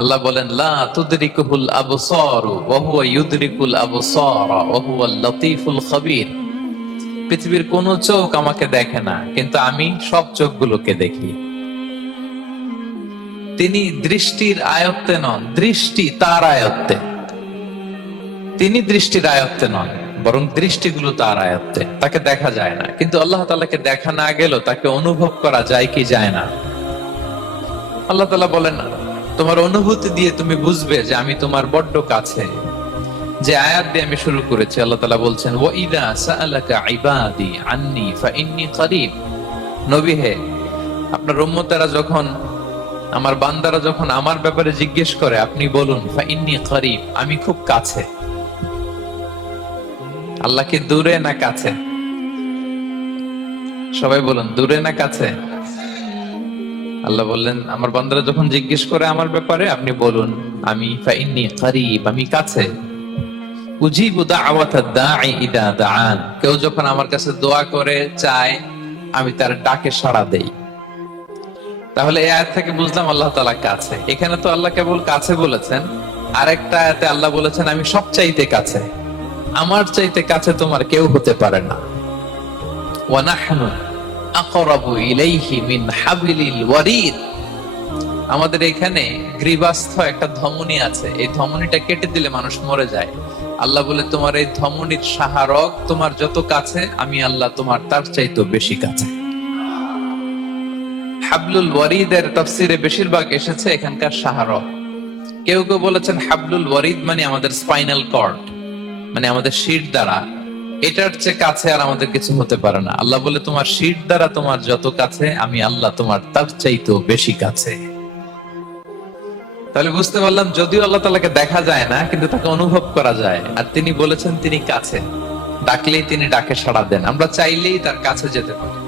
আল্লাহ বলেন পৃথিবীর কোন চোখ আমাকে দেখে না, কিন্তু আমি সব চোখগুলোকে দেখি। তিনি দৃষ্টির আয়ত্তে নন, দৃষ্টি তার আয়ত্তে। তিনি দৃষ্টির আয়ত্তে নন, বরং দৃষ্টিগুলো তার আয়ত্তে। তাকে দেখা যায় না, কিন্তু আল্লাহ তালাকে দেখা না গেলেও তাকে অনুভব করা যায় কি যায় না। আল্লাহ তালা বলেন তোমার অনুভূতি দিয়ে তুমি বুঝবে যে আমি তোমার বড্ড কাছে। যে আয়াত দিয়ে আমি শুরু করেছি, আল্লাহ তাআলা বলছেন ওয়া ইদা সাআলাকা ইবাদি আন্নি ফাইন্নী করিব। নবী হে, আপনার উম্মতেরা যখন, আমার বান্দারা যখন আমার ব্যাপারে জিজ্ঞেস করে, আপনি বলুন, ফাইন্নী করিব, আমি খুব কাছে। আল্লাহ কি দূরে না কাছে? সবাই বলুন, দূরে না কাছে? আল্লাহ বললেন, আমার বান্দারা যখন জিজ্ঞেস করে আমার ব্যাপারে, আপনি বলুন, আমি আমি কাছে। কেউ যখন আমার কাছে দোয়া করে, চায়, আমি তার ডাকে সাড়া দেই। তাহলে এই থেকে বুঝলাম আল্লাহ তাআলা কাছে। এখানে তো আল্লাহ কেবল কাছে বলেছেন, আরেকটা আয়াতে আল্লাহ বলেছেন, আমি সবচাইতে কাছে। আমার চাইতে কাছে তোমার কেউ হতে পারে না। ওয়া নাহনু আকরাবু ইলাইহি মিন ওয়ারিদ। আমাদের এখানে গ্রীবাস্থ একটা ধমনী আছে। এই ধমনীটা কেটে দিলে মানুষ মরে যায়। আল্লাহ বলে, তোমার এই ধমনীর সাহারক তোমার যত কাছে, আমি আল্লাহ তোমার তার চাইতেও বেশি কাছে। হাবলুল ওয়ারিদের তফসিরে বেশিরভাগ এসেছে এখানকার সাহারক। কেউ কেউ বলেছেন হাবলুল ওয়ারিদ মানে আমাদের স্পাইনাল কর্ড মানে আমাদের শির দ্বারা এটার চেয়ে কাছে আর আমাদের কিছু হতে পারে না। আল্লাহ বলে, তোমার শির দ্বারা তোমার যত কাছে, আমি আল্লাহ তোমার তার চাইতেও বেশি কাছে। তাহলে বুঝতে পারলাম, যদিও আল্লাহ তালাকে দেখা যায় না, কিন্তু তাকে অনুভব করা যায়। আর তিনি বলেছেন, তিনি কাছে। ডাকলেই তিনি ডাকে সাড়া দেন। আমরা চাইলেই তার কাছে যেতে পারি।